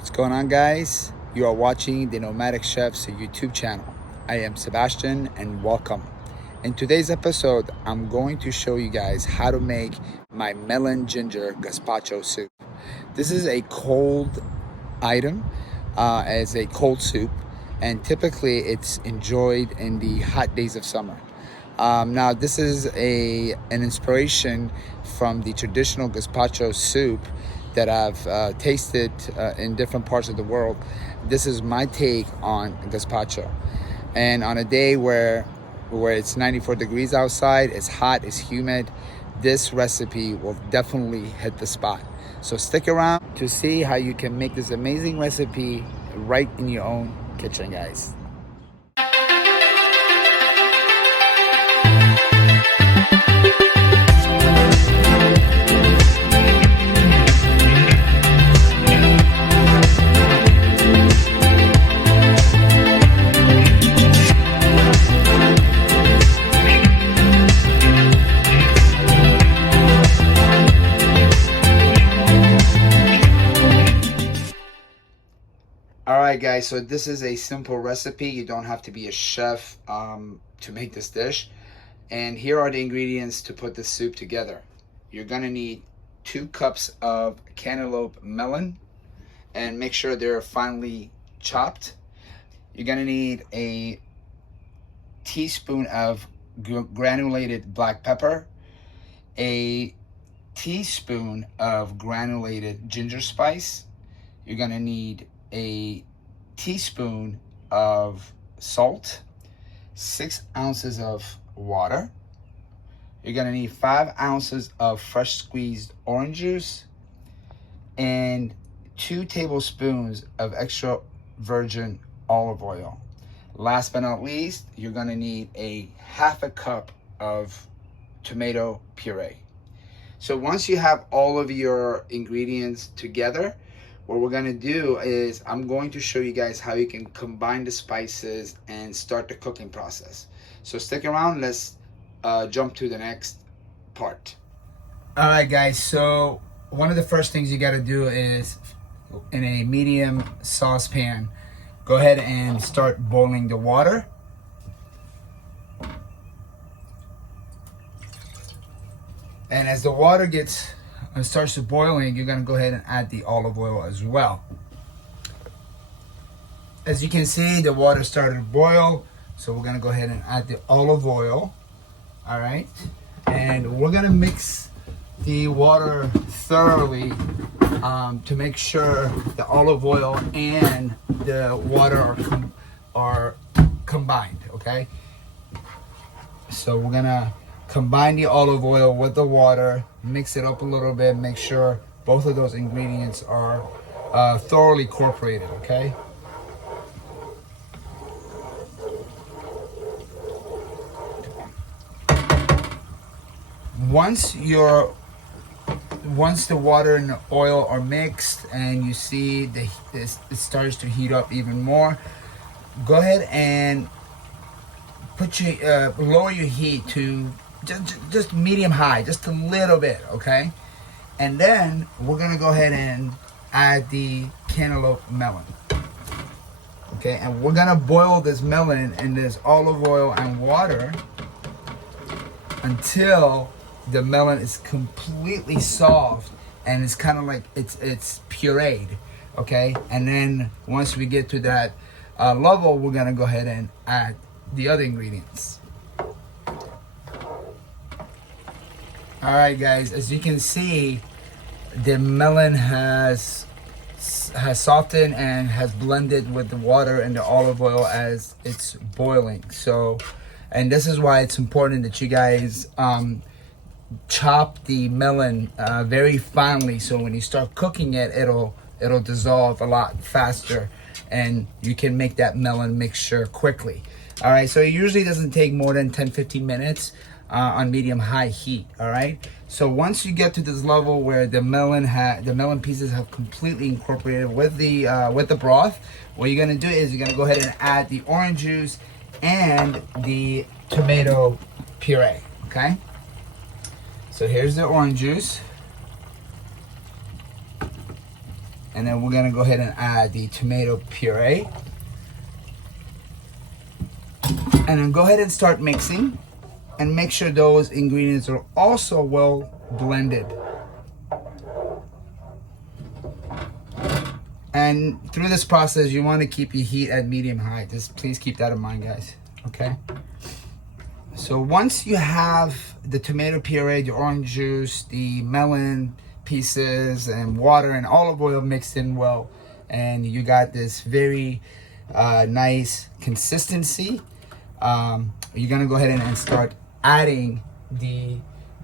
What's going on, guys? You are watching the Nomadic Chefs YouTube channel. I am Sebastian and welcome. In today's episode, I'm going to show you guys how to make my melon ginger gazpacho soup. This is a cold item, as a cold soup, and typically it's enjoyed in the hot days of summer. Now, this is an inspiration from the traditional gazpacho soup that I've tasted in different parts of the world. This is my take on gazpacho. And on a day where it's 94 degrees outside, it's hot, it's humid, this recipe will definitely hit the spot. So stick around to see how you can make this amazing recipe right in your own kitchen, guys. Alright guys, so this is a simple recipe. You don't have to be a chef to make this dish. And here are the ingredients to put this soup together. You're going to need 2 cups of cantaloupe melon, and make sure they're finely chopped. You're going to need a teaspoon of granulated black pepper, a teaspoon of granulated ginger spice. You're going to need a teaspoon of salt, 6 ounces of water. You're gonna need 5 ounces of fresh squeezed orange juice and 2 tablespoons of extra virgin olive oil. Last but not least, you're gonna need a half a cup of tomato puree. So once you have all of your ingredients together, what we're gonna do is I'm going to show you guys how you can combine the spices and start the cooking process. So stick around, let's jump to the next part. All right guys, so one of the first things you gotta do is, in a medium saucepan, go ahead and start boiling the water. And as the water starts to boiling, you're gonna go ahead and add the olive oil as well. As you can see, the water started to boil, so we're gonna go ahead and add the olive oil. All right, and we're gonna mix the water thoroughly to make sure the olive oil and the water are combined. Okay, so we're gonna combine the olive oil with the water, mix it up a little bit, make sure both of those ingredients are thoroughly incorporated, okay? Once the water and the oil are mixed and you see it starts to heat up even more, go ahead and lower your heat to just medium high, just a little bit, okay? And then we're gonna go ahead and add the cantaloupe melon, okay? And we're gonna boil this melon in this olive oil and water until the melon is completely soft and it's kind of like it's pureed, okay? And then once we get to that level, we're gonna go ahead and add the other ingredients. All right guys, as you can see, the melon has softened and has blended with the water and the olive oil as it's boiling. So, and this is why it's important that you guys chop the melon very finely, so when you start cooking it, it'll dissolve a lot faster and you can make that melon mixture quickly. All right, so it usually doesn't take more than 10-15 minutes on medium-high heat. All right, so once you get to this level where the melon pieces have completely incorporated with the broth, what you're gonna do is you're gonna go ahead and add the orange juice and the tomato puree. Okay, so here's the orange juice, And then we're gonna go ahead and add the tomato puree. And then go ahead and start mixing and make sure those ingredients are also well blended. And through this process, you want to keep your heat at medium-high. Just please keep that in mind, guys, okay? So once you have the tomato puree, the orange juice, the melon pieces, and water and olive oil mixed in well, and you got this very nice consistency, you're gonna go ahead and start adding the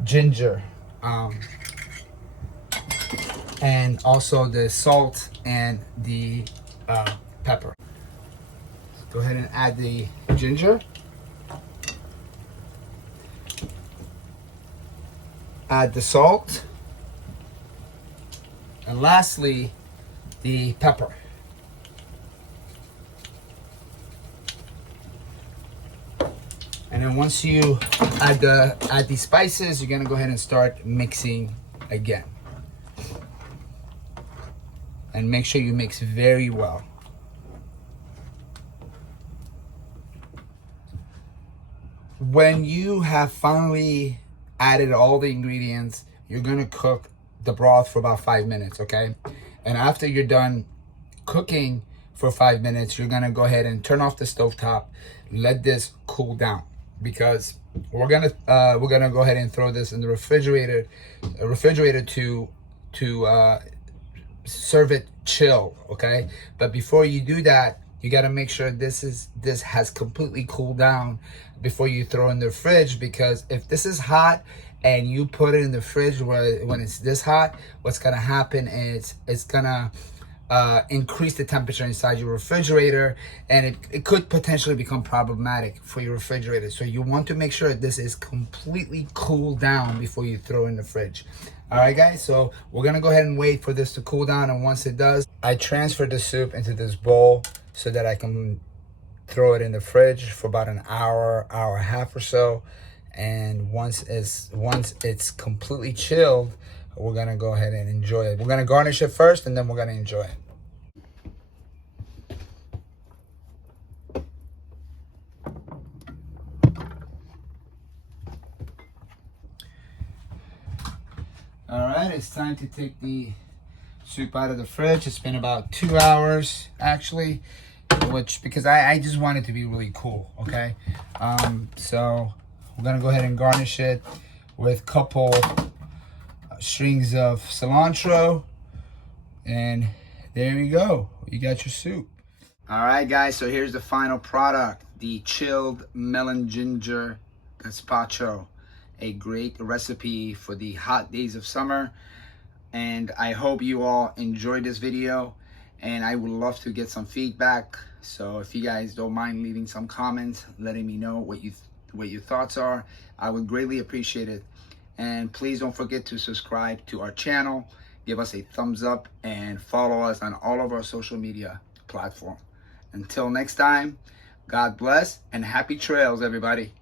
ginger and also the salt and the pepper. Go ahead and add the ginger. Add the salt. And lastly, the pepper. And then once you add the spices, you're gonna go ahead and start mixing again. And make sure you mix very well. When you have finally added all the ingredients, you're gonna cook the broth for about 5 minutes, okay? And after you're done cooking for 5 minutes, you're gonna go ahead and turn off the stovetop, let this cool down, because we're gonna go ahead and throw this in the refrigerator to serve it chill, okay? But before you do that, you got to make sure this has completely cooled down before you throw in the fridge, because if this is hot and you put it in the fridge when it's this hot, what's gonna happen is it's gonna increase the temperature inside your refrigerator, and it could potentially become problematic for your refrigerator. So you want to make sure this is completely cooled down before you throw in the fridge. All right, guys, so we're gonna go ahead and wait for this to cool down, and once it does, I transfer the soup into this bowl so that I can throw it in the fridge for about an hour and a half or so. And once it's completely chilled, we're gonna go ahead and enjoy it. We're gonna garnish it first, and then we're gonna enjoy it. All right, it's time to take the soup out of the fridge. It's been about 2 hours, actually, because I just want it to be really cool, okay? So we're gonna go ahead and garnish it with a couple strings of cilantro, and there you go. You got your soup. All right, guys, so here's the final product, the chilled melon ginger gazpacho. A great recipe for the hot days of summer, and I hope you all enjoyed this video, and I would love to get some feedback. So if you guys don't mind leaving some comments, letting me know what your thoughts are, I would greatly appreciate it. And please don't forget to subscribe to our channel, give us a thumbs up, and follow us on all of our social media platforms. Until next time, God bless and happy trails, everybody.